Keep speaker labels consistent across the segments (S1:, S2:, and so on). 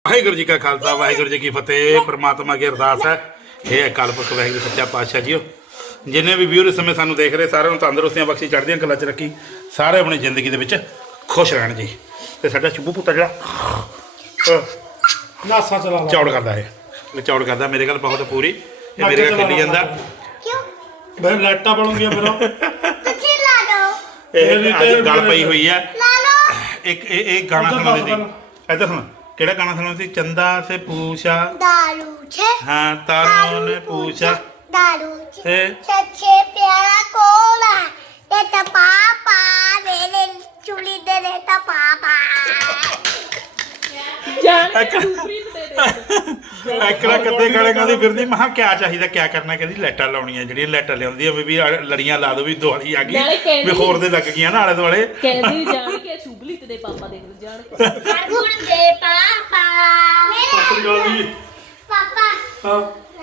S1: ਵਾਹਿਗੁਰੂ ਜੀ ਕਾ ਖਾਲਸਾ ਵਾਹਿਗੁਰੂ ਜੀ ਕੀ ਫਤਿਹ। परमात्मा की अरदास है ये अकाल पुरख वाहिगुरू सच्चा पातशाह जीओ जिन्हें भी व्यूअर इस समय सानू देख रहे सारे तंदुरुस्तियां बख्शी चढ़दियां कला च रखी सारे अपनी जिंदगी दे विच खुश रहन जी। ते साडा शुभू पुत्तर जिहड़ा
S2: नासा चला
S1: चौड़ करदा है चौड़ करदा मेरे गल बहुत पूरी ये मेरे गल खेली जांदा
S2: भाई लाइटा बनूंगी फिर
S1: ये गल पई हुई है एक गाना सुनाते थे इधर सुन केड़ा गाना सुनाते थे चंदा से पूछा
S3: दारू छे
S1: हाँ तारों ने पूछा
S3: दारू छे
S1: है
S3: सच्चे प्यारा कोला देता पापा मेरे चुली दे देता पापा
S1: एकड़ा कदे गाने गांदी फिरदी मैं क्या चाहिए क्या करना कहती लाइटां लाउणियां ਜਿਹੜੀਆਂ ਲਾਈਟਾਂ ਲਿਆਉਂਦੀ ਵੀ ਲੜੀਆਂ ਲਾ ਦੋ ਵੀ ਦਿਵਾਲੀ ਆ ਗਈ ਵੀ ਹੋਰ ਦੇ ਲੱਗ ਗਈਆਂ ਨਾ ਆਲੇ ਦੁਆਲੇ
S4: ਕਹਿੰਦੀ ਜਾਣ ਕੇ ਸ਼ੁਭਲੀਤ ਦੇ ਪਾਪਾ ਦੇਖਦੇ ਜਾਣ ਕੇ
S3: गुण दे पापा पापा
S2: हाँ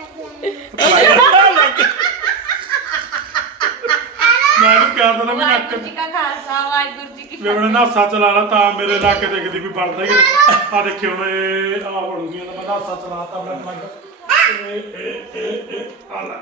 S2: मैं क्या था ना मैं
S4: ਵਾਹਿਗੁਰੂ ਜੀ ਕਾ ਖਾਲਸਾ ਵਾਹਿਗੁਰੂ ਜੀ ਕੀ
S2: मैं अपने नासा चला ला ता मेरे इलाके देखती भी पड़ता ही आ देखियो मैं आ बनूंगी मैं नासा चला ता मैं लग ए आला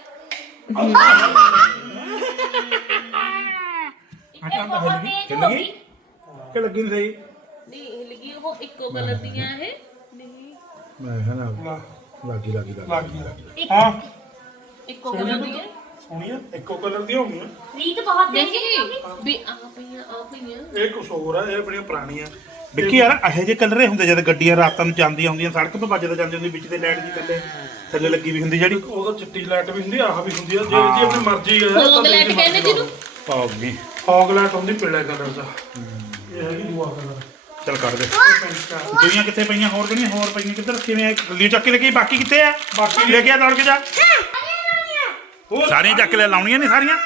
S1: ਲੱਗੀ ਕਿ ਲੱਗੀ ਨਹੀਂ ਸਹੀ
S4: ਨਹੀਂ ਲੱਗੀ ਉਹ ਇੱਕੋ ਕਲਰ ਦੀਆਂ ਇਹ ਨਹੀਂ
S1: ਮੈਂ ਹਨਾ ਲੱਗੀ
S2: लागी हाँ
S4: ਇੱਕੋ ਕਲਰ ਦੀਆਂ
S2: सोनिया एको कलर दी होनी है
S3: रीत बहुत
S4: ਦੇਖੀ ਵੀ ਆ ਪਈਆਂ
S2: ਇਹ ਕੁਛ ਹੋਰ ਆ ਇਹ ਬੜੀਆਂ ਪੁਰਾਣੀਆਂ
S1: ਵਿੱਕੀ ਯਾਰ ਇਹੋ ਜਿਹੇ ਕਲਰੇ ਹੁੰਦੇ ਜਦ ਗੱਡੀਆਂ ਰਾਤਾਂ ਨੂੰ ਜਾਂਦੀਆਂ ਹੁੰਦੀਆਂ ਸੜਕ ਤੋਂ ਵੱਜਦਾ ਜਾਂਦੀ ਹੁੰਦੀ ਵਿੱਚ ਤੇ ਲਾਈਟ ਜੀ ਥੱਲੇ ਥੱਲੇ ਲੱਗੀ ਵੀ ਹੁੰਦੀ ਜਿਹੜੀ
S2: ਉਹਦਾ ਚਿੱਟੀ ਲਾਈਟ ਵੀ ਹੁੰਦੀ ਆਹ ਵੀ ਹੁੰਦੀ ਆ ਜੇ ਜੀ ਆਪਣੀ ਮਰਜ਼ੀ ਹੈ
S4: ਫੋਗ ਲਾਈਟ ਕਹਿੰਦੇ ਜਿਹਨੂੰ
S1: ਪਾਉ ਗਈ
S2: ਫੌਗ ਲਾਈਟ ਹੁੰਦੀ ਪੀਲੇ ਕਲਰ ਦਾ ਇਹ ਹੈਗੀ ਦੂਆ ਕਲਰ
S1: ਚਲ ਕੱਢ ਦੇ ਦੁਨੀਆਂ ਕਿੱਥੇ ਪਈਆਂ ਹੋਰ ਕਿਹੜੀਆਂ ਹੋਰ ਪਈਆਂ ਕਿੱਧਰ ਕਿਵੇਂ ਗੱਲੀ ਚੱਕ ਕੇ ਲੈ ਕੇ ਬਾਕੀ ਕਿੱਥੇ ਆ ਬਾਕੀ ਲੈ ਕੇ ਆ ਦੌੜ ਕੇ ਜਾ ਸਾਰੀਆਂ ਚੱਕ ਲੈ ਲਾਉਣੀਆਂ ਨੇ ਸਾਰੀਆਂ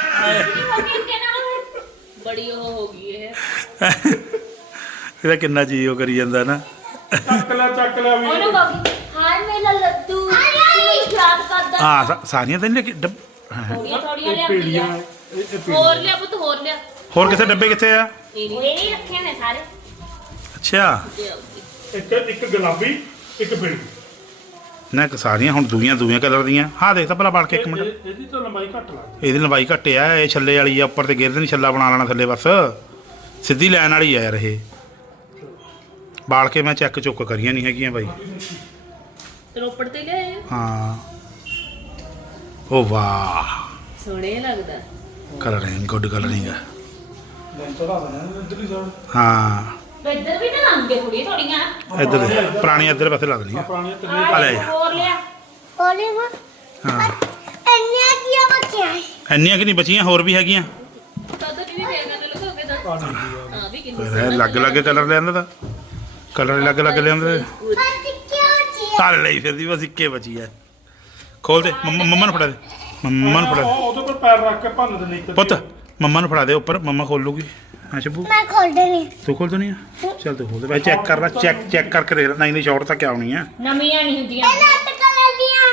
S4: ਬੜੀ ਉਹ ਹੋ ਗਈ ਇਹ
S1: ਇਹਦਾ ਕਿੰਨਾ ਜੀ ਉਹ ਕਰੀ ਜਾਂਦਾ ਨਾ
S2: ਚੱਕ ਲੈ ਵੀ
S3: ਉਹਨੂੰ ਕਹੀ ਹਾਏ ਮੇਰਾ ਲੱਡੂ ਤੂੰ ਯਾਦ ਕਰਦਾ
S1: ਹਾਂ ਸਾਰੀਆਂ ਤਾਂ ਨਹੀਂ ਲੈ ਕੇ
S3: ਥੋੜੀਆਂ ਥੋੜੀਆਂ
S2: ਇਹ
S3: ਲਿਆ
S2: ਪੀੜੀਆਂ
S4: ਹੋਰ ਲਿਆ ਪੁੱਤ ਹੋਰ ਲਿਆ
S1: ਹੋਰ ਕਿਸੇ ਡੱਬੇ ਕਿੱਥੇ ਆ
S4: ਇਹ
S3: ਉਹ ਨਹੀਂ ਰੱਖੇ ਨੇ ਸਾਰੇ
S1: ਅੱਛਾ
S2: ਇੱਕ ਗੁਲਾਬੀ ਇੱਕ ਪੀਲੀ
S1: ਨਾ ਸਾਰੀਆਂ ਹੁਣ ਦੂਈਆਂ ਕਲਰ ਦੀਆਂ ਹਾਂ ਦੇਖ ਤਾਂ ਭਲਾ ਬਣ ਕੇ ਇੱਕ ਮਿੰਟ
S2: ਇਹਦੀ ਤਾਂ ਲੰਬਾਈ ਘੱਟ ਲੱਗਦੀ
S1: ਇਹਦੀ ਲੰਬਾਈ ਘੱਟ ਆ ਇਹ ਛੱਲੇ ਵਾਲੀ ਆ ਉੱਪਰ ਤੇ ਗਿਰਦੇ ਨਹੀਂ ਛੱਲਾ ਬਣਾ ਲੈਣਾ ਥੱਲੇ ਬਸ ਸਿੱਧੀ ਲਾਈਨ ਵਾਲੀ ਆ ਯਾਰ ਇਹ ਬਾਲ ਕੇ ਮੈਂ ਚੈੱਕ ਚੁੱਕ ਕਰੀਆਂ ਨਹੀਂ ਹੈਗੀਆਂ ਬਾਈ
S4: ਰੋਪੜ ਤੇ ਲਿਆਏ
S1: ਹਾਂ ਓ ਵਾਹ
S4: ਸੋਹਣੇ ਲੱਗਦਾ
S1: ਕਲਰਿੰਗ ਗੁੱਡ ਕਲਰਿੰਗ
S2: ਮੈਂ ਚੜਾ ਦਿੰਦਾ ਇਧਰਲੀ ਸਾਈਡ
S1: ਹਾਂ
S3: ਇੱਧਰ ਵੀ ਤਾਂ ਲੰਗੇ ਥੋੜੀਆਂ
S1: ਇੱਧਰ ਦੇ ਪੁਰਾਣੀ ਇੱਧਰ ਪਾਸੇ ਲਾ ਦੇਣੀ ਆ
S2: ਪੁਰਾਣੀਆਂ ਤਿੰਨੇ
S1: ਆ ਲੈ ਜਾ
S3: ਹੋਰ ਲਿਆ ਹੋਲੇ ਵਾ
S1: ਹਾਂ
S3: ਇੰਨੀਆਂ ਕੀ ਬੱਚਿਆ
S1: ਇੰਨੀਆਂ ਕਿ ਨਹੀਂ ਬਚੀਆਂ ਹੋਰ ਵੀ ਹੈਗੀਆਂ
S4: ਤਦ ਵੀ ਫੇਰ ਕਰਨ ਲੱਗੋਗੇ ਦੱਸ ਹਾਂ ਵੀ ਕਿੰਨੀ
S1: ਫਿਰ ਲੱਗ ਕਲਰ ਲਿਆਂਦਾ ਤਾਂ ਕਲਰ ਲੱਗ ਲਿਆਂਦੇ
S3: ਬੱਚ ਕਿਉਂ ਜੀ
S1: ਤਾਲ ਲਈ ਫਿਰਦੀ ਬਸ ਇੱਕੇ ਬਚੀ ਐ ਖੋਲ ਦੇ ਮੰਮਾ ਨੂੰ ਫੜਾ ਦੇ ਮੰਮਾ ਨੂੰ ਫੜਾ ਦੇ
S2: ਉਹਦੇ ਉੱਪਰ ਪੈਰ ਰੱਖ ਕੇ ਭੰਨ ਦੇ ਨਹੀਂ
S1: ਪੁੱਤ ਮੰਮਾ ਨੂੰ ਫੜਾ ਦੇ ਉੱਪਰ ਮੰਮਾ ਖੋਲ ਲੂਗੀ ਹਾਂ ਸ਼ਬੂ
S3: ਮੈਂ ਖੋਲ ਦੇਣੀ
S1: ਤੂੰ ਖੋਲ ਦੋ ਨਹੀਂ ਆ ਚੱਲ ਤੂੰ ਖੋਲ ਦੇ ਮੈਂ ਚੈੱਕ ਕਰ ਲੈ ਚੈੱਕ ਕਰਕੇ ਦੇਖ ਲੈ ਨਹੀਂ ਸ਼ਾਰਟ ਤੱਕ ਆਉਣੀ ਆ
S3: ਨਵੀਆਂ ਨਹੀਂ ਹੁੰਦੀਆਂ ਇਹ ਲੱਟ ਕਲਰ ਦੀਆਂ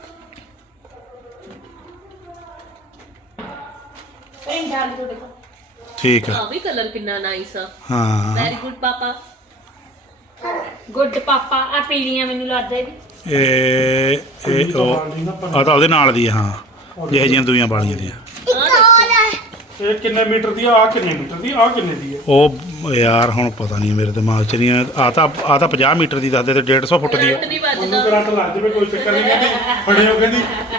S3: ਇਹ ਡਾਲ ਦੋ ਦੇਖੋ
S1: ਠੀਕ ਆ
S4: ਆ ਵੀ ਕਲਰ ਕਿੰਨਾ ਨਾਈਸ ਆ
S1: ਹਾਂ
S4: very good papa
S3: good papa ਆ ਪੀਲੀਆਂ ਮੈਨੂੰ ਲੱਗਦਾ ਵੀ
S1: ਇਹ ਉਹ ਆ ਤਾਂ ਉਹਦੇ ਨਾਲ ਦੀ ਆ, ਹਾਂ ਜਿਹੇ ਜਿਹੀਆਂ ਦੂਈਆਂ ਵਾਲੀਆਂ ਦੀਆਂ
S3: ਇੱਕ ਹੋਰ ਹੈ
S2: ਇਹ ਕਿੰਨੇ ਮੀਟਰ ਦੀ ਆ ਕਿੰਨੇ ਮੀਟਰ ਦੀ ਆ ਕਿੰਨੇ ਦੀ ਹੈ
S1: ਉਹ ਯਾਰ ਹੁਣ ਪਤਾ ਨਹੀਂ ਮੇਰੇ ਦਿਮਾਗ 'ਚ ਨਹੀਂ ਆ ਤਾਂ 50 ਮੀਟਰ ਦੀ ਦੱਸਦੇ ਤੇ 150 ਫੁੱਟ ਦੀ ਆ
S4: ਕਰੰਟ ਦੀ
S2: ਉਹਨੂੰ
S4: ਵੱਜਦਾ
S2: ਕਰੰਟ ਲੱਗ ਜਾਵੇ ਕੋਈ ਚੱਕਰ ਨਹੀਂ ਕਹਿੰਦੀ ਫੜਿਓ ਕਹਿੰਦੀ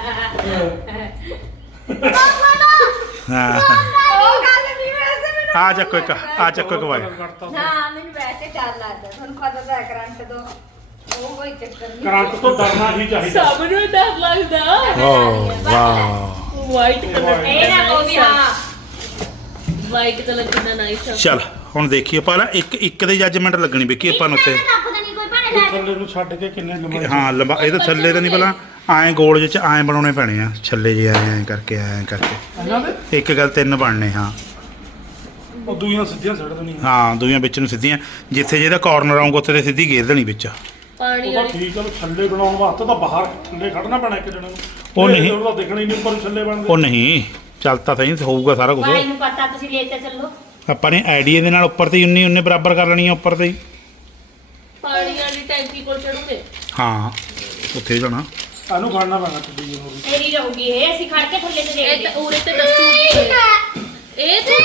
S1: ਹਾਂ
S3: ਉਹ ਗੱਲ ਨਹੀਂ ਵੈਸੇ ਮੈਨੂੰ
S1: ਆ ਚੱਕੋ ਇੱਕ ਵਾਰ
S3: ਨਾ ਮੈਨੂੰ ਵੈਸੇ ਡਰ ਲੱਗਦਾ ਤੁਹਾਨੂੰ ਪਤਾ ਤਾਂ ਹੈ ਕਰੰਟ ਤੋਂ ਉਹ ਕੋਈ ਚੱਕਰ ਨਹੀਂ
S2: ਕਰੰਟ ਤੋਂ ਡਰਨਾ ਹੀ ਚਾਹੀਦਾ
S4: ਸਭ ਨੂੰ ਡਰ ਲੱਗਦਾ
S1: ਓ ਵਾਓ
S4: ਵਾਈਟ ਕਲਰ
S3: ਇਹ ਨਾ ਕੋਈ ਹਾਂ
S4: ਵਾਈਟ ਕਲਰ ਕਿੰਨਾ ਨਾਈਸ ਆ
S1: ਚੱਲ ਹੁਣ ਦੇਖੀਏ ਪਹਿਲਾਂ ਇੱਕ ਦੀ ਜੱਜਮੈਂਟ ਲੱਗਣੀ ਵਿੱਕੀ ਆਪਾਂ ਨੂੰ ਉੱਥੇ
S3: ਰੱਬ ਦਾ ਨਹੀਂ ਕੋਈ ਭਾਣੇ ਲੈ
S2: ਥੱਲੇ ਨੂੰ ਛੱਡ ਕੇ ਕਿੰਨੇ ਲੰਬਾਈ
S1: ਹਾਂ ਲੰਬਾ ਇਹ ਤਾਂ ਥੱਲੇ ਤਾਂ ਨਹੀਂ ਪਹਿਲਾਂ ਐਂ ਗੋਲ ਜਿਹੇ ਚ ਐਂ ਬਣਾਉਣੇ ਪੈਣੇ ਆ ਛੱਲੇ ਜਿਹੇ ਐਂ ਕਰਕੇ
S2: ਇਹਨਾਂ ਦੇ
S1: ਇੱਕ ਗੱਲ 3 ਬਣਨੇ ਹਾਂ
S2: ਉਹ ਦੂਈਆਂ ਸਿੱਧੀਆਂ ਛੱਡ ਦੇਣੀਆਂ
S1: ਹਾਂ ਦੂਈਆਂ ਵਿੱਚ ਨੂੰ ਸਿੱਧੀਆਂ ਜਿੱਥੇ ਜਿਹਦਾ ਕਾਰਨਰ ਆਊਗਾ ਉੱਥੇ ਤੇ ਸਿੱਧੀ ਗੇਰ ਦੇਣੀ ਵਿੱਚ
S4: ਪਾਣੀ
S2: ਉਹ ਤਾਂ
S4: ਵਾਲੀ
S2: ਠੀਕ ਆ ਥੱਲੇ ਬਣਾਉਣ ਵਾਸਤੇ ਤਾਂ ਬਾਹਰ ਥੱਲੇ ਖੜਨਾ ਪੈਣਾ ਇੱਕ ਜਣੇ ਨੂੰ
S1: ਉਹ ਨਹੀਂ।
S2: ਉਹਦਾ ਦਿਖਣਾ ਹੀ ਨਹੀਂ ਉੱਪਰ ਥੱਲੇ ਬਣਦੇ
S1: ਉਹ ਨਹੀਂ ਚੱਲ ਤਾਂ ਸਹੀ ਹੋਊਗਾ ਸਾਰਾ ਕੁਝ
S3: ਭਾਈ ਨੂੰ ਪਤਾ ਤੁਸੀਂ ਲੈ ਕੇ ਚੱਲੋ
S1: ਆਪਾਂ ਨੇ ਆਈਡੀਆ ਦੇ ਨਾਲ ਉੱਪਰ ਤੇ ਹੀ ਉਨੇ ਬਰਾਬਰ ਕਰ ਲੈਣੀ ਆ ਉੱਪਰ ਤੇ ਹੀ
S4: ਪਾਣੀ ਵਾਲੀ ਟੈਂਕੀ ਕੋਲ ਚੜੂਗੇ
S1: ਹਾਂ ਉੱਥੇ ਜਾਣਾ
S2: ਇਹਨੂੰ ਫੜਨਾ ਪੈਣਾ ਟੱਡੀ ਨੂੰ ਵੀ।
S5: ਤੇਰੀ ਰਹੂਗੀ ਇਹ, ਅਸੀਂ ਖੜ ਕੇ ਥੱਲੇ ਤੇ
S4: ਇਹ
S5: ਦੇਖਦੇ
S4: ਤਾਂ ਉਰੇ ਤੇ ਦੱਸੂਗੀ ਇਹ ਤੇ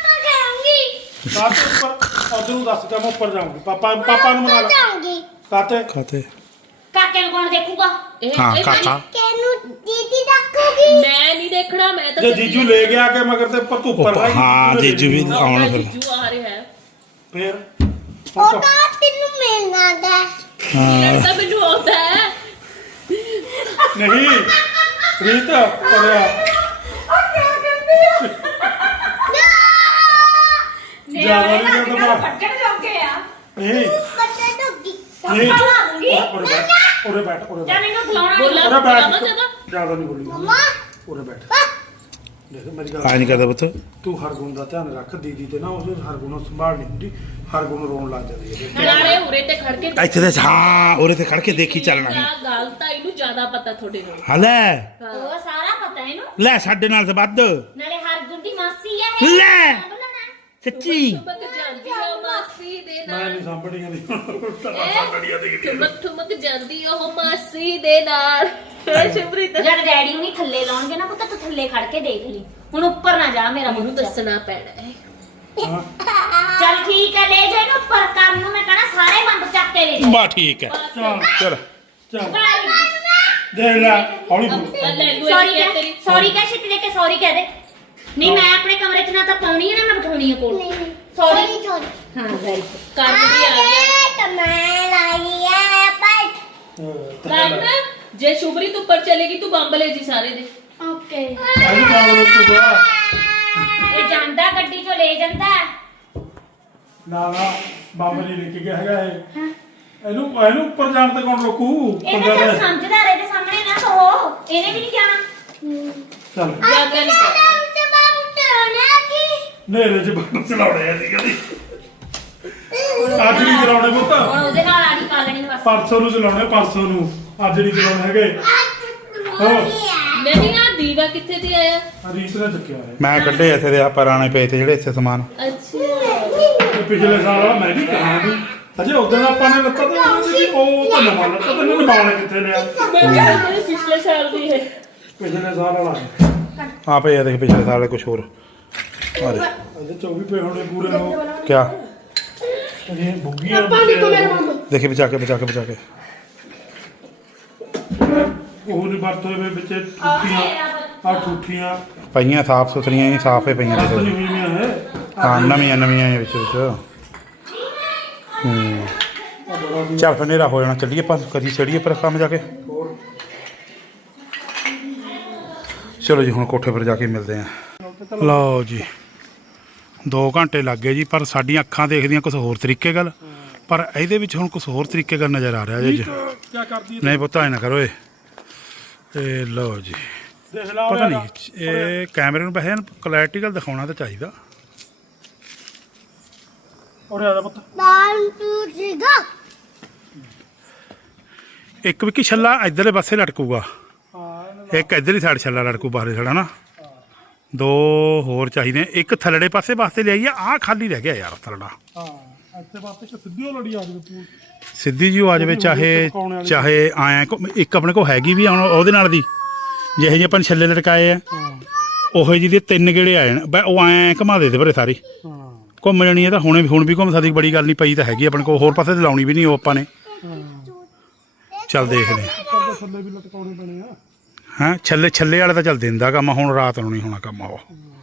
S2: ਕਾਤੇ ਉੱਪਰ ਉਧਰ ਨੂੰ ਦੱਸ ਕੇ ਮੈਂ ਉੱਪਰ ਜਾਊਂਗੀ। ਪਾਪਾ ਨੂੰ ਮਨਾ ਲਾ।
S3: ਜਾਉਂਗੀ
S2: ਕਾਤੇ
S1: ਖਾਤੇ
S5: ਕਾਕੇ ਨੂੰ ਕੌਣ ਦੇਖੂਗਾ?
S1: ਹਾਂ ਕਾਕਾ
S3: ਕਿਨੂੰ ਦੀਦੀ ਰੱਖੂਗੀ
S4: ਮੈਂ ਨਹੀਂ ਦੇਖਣਾ ਮੈਂ ਤਾਂ
S2: ਜੇ ਜੀਜੂ ਲੈ ਗਿਆ ਕਿ ਮਗਰ ਤੇ ਉੱਪਰ ਤੂੰ ਉੱਪਰ ਰਹਿ ਗਈ,
S1: ਹਾਂ
S2: ਜੀਜੂ ਨੇ
S1: ਜੀਜੂ ਵੀ
S2: ਲੈ
S1: ਆਉਣਾ ਫਿਰ
S4: ਜੀਜੂ ਆ ਰਿਹਾ ਹੈ
S2: ਫੇਰ
S3: ਉਹ ਤਾਂ ਤੈਨੂੰ ਮਿਲਣਾ ਦਾ
S4: ਇਹ ਤਾਂ ਮੈਨੂੰ ਆਉਂਦਾ ਹੈ
S2: ਨਹੀਂ ਰੀਤ ਅਰੇ ਜ਼ਿਆਦਾ ਨਹੀਂ ਕਰਦਾ ਭਰਾ।
S5: ਫੱਟਣ ਜੋਗੇ ਆ।
S2: ਨਹੀਂ
S3: ਬੱਚੇ ਡੋਗੀ
S2: ਨਹੀਂ
S5: ਲਾ ਦੂੰਗੀ।
S2: ਉਰੇ ਬੈਠ
S5: ਜਾਂ ਮੈਨੂੰ ਖਿਲਾਉਣਾ
S4: ਬੋਲਾ
S2: ਉਰੇ ਬੈਠ
S4: ਬੋਲਾ ਜ਼ਿਆਦਾ
S2: ਜ਼ਿਆਦਾ ਨਹੀਂ ਬੋਲੀ
S3: ਮਮਾ
S2: ਉਰੇ ਬੈਠ ਦੇਖ ਮੇਰੀ
S1: ਆ
S2: ਗੱਲ
S1: ਨਹੀਂ ਕਰਦਾ ਪੁੱਤ
S2: ਤੂੰ ਹਰਗੁਣ ਦਾ ਧਿਆਨ ਰੱਖ। ਦੀਦੀ ਤੇ ਨਾ ਉਹ ਹਰਗੁਣ ਨੂੰ ਸੰਭਾਲ ਨਹੀਂ ਹੁੰਦੀ, ਹਰਗੁਣ ਰੋਣ ਲੱਗ ਜਾਂਦੀ ਹੈ।
S4: ਨਾਲੇ ਉਰੇ ਤੇ ਖੜ ਕੇ
S1: ਇੱਥੇ ਤੇ ਹਾਂ ਉਰੇ ਤੇ ਖੜ ਕੇ ਦੇਖੀ ਚੱਲਣਾ
S4: ਕਿਆ ਗੱਲ ਤਾਂ ਇਹਨੂੰ ਜ਼ਿਆਦਾ ਪਤਾ ਤੁਹਾਡੇ ਨੂੰ
S1: ਹਲੇ
S5: ਉਹ ਸਾਰਾ ਪਤਾ ਇਹਨੂੰ।
S1: ਲੈ ਸਾਡੇ ਨਾਲ ਤੇ ਵੱਧ
S5: ਨਾਲੇ ਹਰਗੁਣ ਦੀ ਮਾਸੀ ਆ ਇਹ।
S1: ਲੈ
S5: ਬੋਲਣਾ।
S1: ਸੱਚੀ
S4: ਠੁਮਕ ਜਾਂਦੀ ਉਹ ਮਾਸੀ ਦੇ
S2: ਮੈਂ
S4: ਨਾਲ
S2: ਨਹੀਂ ਸਾਂਭੜੀਆਂ ਦੀ
S4: ਠੁਮਕ ਠੁਮਕ ਜਾਂਦੀ ਉਹ ਮਾਸੀ ਦੇ ਨਾਲ ਸ਼ਿਵਰੀਤ
S5: ਜਦ ਡੈਡੀ ਨੂੰ ਨਹੀਂ ਥੱਲੇ ਲਾਉਣਗੇ ਨਾ ਪੁੱਤ, ਤੂੰ ਥੱਲੇ ਖੜ ਕੇ ਦੇਖ ਲਈ। ਹੁਣ ਉੱਪਰ ਨਾ ਜਾ ਮੇਰਾ
S4: ਮੈਨੂੰ
S5: ਪੁੱਤ।
S4: ਦੱਸਣਾ ਪੈਣਾ ਹੈ
S2: ਹਾਂ
S5: ਚੱਲ ਠੀਕ ਹੈ, ਲੈ ਜਾ ਇਹਨੂੰ ਉੱਪਰ। ਕੰਮ ਨੂੰ ਮੈਂ ਕਹਣਾ ਸਾਰੇ ਬੰਦ ਚੱਕ ਕੇ ਲੈ ਜਾ।
S1: ਬਾ ਠੀਕ ਹੈ
S2: ਚੱਲ
S1: ਚਲ
S2: ਚੱਲ ਦੇਖ ਲੈ ਹੌਲੀ ਬੋਲ।
S5: ਸੌਰੀ ਕਹਿ, ਸੌਰੀ ਕਹਿ, ਛਿੱਟ ਦੇ ਕੇ ਸੌਰੀ ਕਹਿ ਦੇ। ਨਹੀਂ ਮੈਂ ਆਪਣੇ ਕਮਰੇ 'ਚ ਨਾ ਤਾਂ ਪਾਉਣੀ ਹੈ ਨਾ ਮੈਂ ਬਿਠਾਉਣੀ ਹੈ ਕੋਲ। ਸੌਰੀ।
S3: ਛੋੜੀ
S5: ਹਾਂ ਵੈਰੀ
S4: ਕਰ ਵੀ ਆ ਗਿਆ
S3: ਕਮਾਲ ਆਈ ਹੈ ਪਰ
S4: ਰਾਈਟ ਨਾ ਜੇ ਸ਼ੁਭਰੀਤ ਉੱਪਰ ਚਲੇਗੀ ਤੂੰ ਬੰਬ ਲੈ ਜੀ ਸਾਰੇ ਦੇ
S3: ਓਕੇ
S2: ਆਈ ਕੰਮ ਰੋਕੂਗਾ
S5: ਇਹ ਜਾਂਦਾ ਗੱਡੀ 'ਚੋਂ ਲੈ ਜਾਂਦਾ।
S2: ਨਾ ਬਾਬਾ ਜੀ ਲੈ ਕੇ ਗਿਆ ਹੈਗਾ ਇਹ। ਇਹਨੂੰ ਉੱਪਰ ਜਾਣ ਤੇ ਕੌਣ ਰੋਕੂ?
S5: ਇਹ ਤਾਂ ਚੱਲ ਸਮਝਦਾਰ ਹੈ, ਇਹਦੇ ਸਾਹਮਣੇ ਨਾ ਕਹੋ। ਇਹਨੇ ਵੀ ਨਹੀਂ ਜਾਣਾ।
S2: ਚੱਲ
S4: ਜ਼ਿਆਦਾ ਨਹੀਂ ਕਰ
S3: ਨਾਮ ਤੇ ਬਾਬੂ ਚੋਣਾ ਕੀ
S2: ਨੇਰੇ 'ਚ ਬੰਦ ਚਲਾਉਣੇ ਆ ਸੀ ਕਦੀ ਅੱਜ ਨਹੀਂ ਚਲਾਉਣੇ ਪੁੱਤ,
S5: ਹੁਣ ਉਹਦੇ ਨਾਲ ਆੜੀ ਪਾ ਲੈਣੀ ਬਸ।
S2: ਪਰਸੋਂ ਨੂੰ ਚਲਾਉਣੇ, ਪਰਸੋਂ ਨੂੰ। ਅੱਜ ਨਹੀਂ ਚਲਾਉਣੇ ਹੈਗੇ।
S4: ਨਹੀਂ ਆ ਦੀਵਾ ਕਿੱਥੇ ਦੀ ਆਇਆ
S2: ਰੀਤ ਨੇ ਚੱਕਿਆ ਹੈ।
S1: ਮੈਂ ਕੱਢੇ ਇੱਥੇ ਦੇ ਆ ਪੁਰਾਣੇ ਪਏ ਤੇ ਜਿਹੜੇ ਇੱਥੇ ਸਮਾਨ
S4: ਅੱਛਾ
S2: ਇਹ ਪਿਛਲੇ ਸਾਲ ਵਾਲਾ ਮੈਂ ਵੀ ਕਹਾਂ ਵੀ ਅਜੇ ਉਦੋਂ ਆਪਾਂ ਨੇ ਲੱਤਾ ਤਾਂ ਉਹ ਤਾਂ ਨਵਾਂ ਲੱਤਾ ਤਾਂ ਇਹਨੇ ਨਵਾਂ ਕਿੱਥੇ ਲਿਆ?
S4: ਮੈਂ ਕਿਹਾ ਇਹ ਪਿਛਲੇ ਸਾਲ ਦੀ ਹੈ
S2: ਪਿਛਲੇ ਸਾਲ ਵਾਲਾ ਹੈ।
S1: ਆ ਪਏ ਆ ਦੇਖ ਪਿਛਲੇ ਸਾਲ ਕੁਝ ਹੋਰ ਅਰੇ
S2: ਅਜੇ 24 ਪਏ ਹੋਣੇ ਪੂਰੇ ਨੂੰ।
S1: ਕਿਆ
S2: ਇਹ ਬੁੱਗੀਆਂ
S1: ਦੇਖੇ ਬਚਾ ਕੇ ਬਚਾ ਕੇ ਬਚਾ ਕੇ
S2: ਉਹ ਨਹੀਂ ਵਰਤ ਹੋਏ ਵੇ ਵਿੱਚ ਠੂਠੀਆਂ ਆ ਠੂਠੀਆਂ
S1: ਪਈਆਂ ਸਾਫ ਸੁਥਰੀਆਂ ਹੀ ਸਾਫ ਹੀ ਪਈਆਂ
S2: ਵਰਤ
S1: ਨੇ
S2: ਨਹੀਂ ਹੋਈਆਂ ਹੈ।
S1: ਹਾਂ ਨਵੀਆਂ ਨਵੀਆਂ ਵਿੱਚ ਚੱਲ ਫਿਰ ਹਨੇਰਾ ਹੋ ਜਾਣਾ ਚੱਲੀਏ ਆਪਾਂ ਕਰੀ ਚੜੀਏ ਪਰ ਕੰਮ ਜਾ ਕੇ ਚਲੋ ਜੀ ਹੁਣ ਕੋਠੇ ਪਰ ਜਾ ਕੇ ਮਿਲਦੇ ਆਂ ਲਓ ਜੀ 2 ਘੰਟੇ ਲੱਗ ਗਏ ਜੀ ਪਰ ਸਾਡੀਆਂ ਅੱਖਾਂ ਦੇਖਦੀਆਂ ਕੁਝ ਹੋਰ ਤਰੀਕੇ ਗੱਲ ਪਰ ਇਹਦੇ ਵਿੱਚ ਹੁਣ ਕੁਝ ਹੋਰ ਤਰੀਕੇ ਗੱਲ ਨਜ਼ਰ ਆ ਰਿਹਾ ਜੀ
S2: ਕੀ ਕਰਦੀ
S1: ਨਹੀਂ ਪਤਾ ਐ ਨਾ ਕਰੋ ਇਹ ਲਓ ਜੀ
S2: ਦੇਖ ਲਾ
S1: ਪਤਾ ਨਹੀਂ ਇਹ ਕੈਮਰੇ ਨੂੰ ਵੈਸੇ ਕਲੈਰਿਟੀ ਗੱਲ ਦਿਖਾਉਣਾ ਤਾਂ ਚਾਹੀਦਾ
S2: ਔਰ ਆਦਾ ਪੁੱਤ
S3: ਨਾਮ ਤੂੰ ਜੀਗਾ
S1: ਇੱਕ ਵੀ ਛੱਲਾ ਇੱਧਰਲੇ ਪਾਸੇ ਲਟਕੂਗਾ
S2: ਹਾਂ
S1: ਇੱਕ ਇੱਧਰਲੀ ਸਾਈਡ ਛੱਲਾ ਲਟਕੂ ਬਾਹਰੇ ਸਾਡਾ ਨਾ 2 ਹੋਰ ਚਾਹੀਦੇ ਇੱਕ ਥੱਲੜੇ ਪਾਸੇ ਵਾਸਤੇ ਲਿਆਈਏ ਆਹ ਖਾਲੀ ਰਹਿ ਗਿਆ ਯਾਰ ਥੱਲੜਾ
S2: ਹਾਂ ਇੱਥੇ ਵਾਸਤੇ ਕਿ ਸਿੱਧੀ ਉਹ ਲੜੀ ਆ ਜਾਵੇ ਪੂਰ
S1: ਸਿੱਧੀ ਜੀ ਆ ਜਾਵੇ ਚਾਹੇ ਆਇਆ ਇੱਕ ਆਪਣੇ ਕੋਲ ਹੈਗੀ ਵੀ ਹੁਣ ਉਹਦੇ ਨਾਲ ਦੀ ਜਿਹੇ ਜਿਹੇ ਆਪਾਂ ਛੱਲੇ ਲਟਕਾਏ ਆ ਉਹੋ ਜਿਹੀ ਦੇ 3 ਗੇੜੇ ਆਏ ਨੇ ਉਹ ਐਂ ਘੁਮਾ ਦੇ ਭਰੇ ਸਾਰੀ
S2: ਹਾਂ
S1: ਘੁੰਮ ਜਾਣੀ ਹੈ ਤਾਂ ਹੁਣ ਵੀ ਘੁੰਮ ਸਕਦੀ ਬੜੀ ਗੱਲ ਨਹੀਂ ਪਈ ਤਾਂ ਹੈਗੀ ਆਪਣੇ ਕੋਲ ਹੋਰ ਪਾਸੇ ਤੇ ਲਾਉਣੀ ਵੀ ਨਹੀਂ ਉਹ ਆਪਾਂ ਨੇ ਚੱਲ ਦੇਖਦੇ
S2: ਪਰ ਥੱਲੇ ਵੀ ਲਟਕਾਉਣੇ ਪੈਣੇ ਆ
S1: ਹਾਂ ਛੱਲੇ ਵਾਲਾ ਤਾਂ ਚੱਲ ਦਿੰਦਾ ਕੰਮ ਹੁਣ ਰਾਤ ਨੂੰ ਨਹੀਂ ਹੋਣਾ ਕੰਮ ਉਹ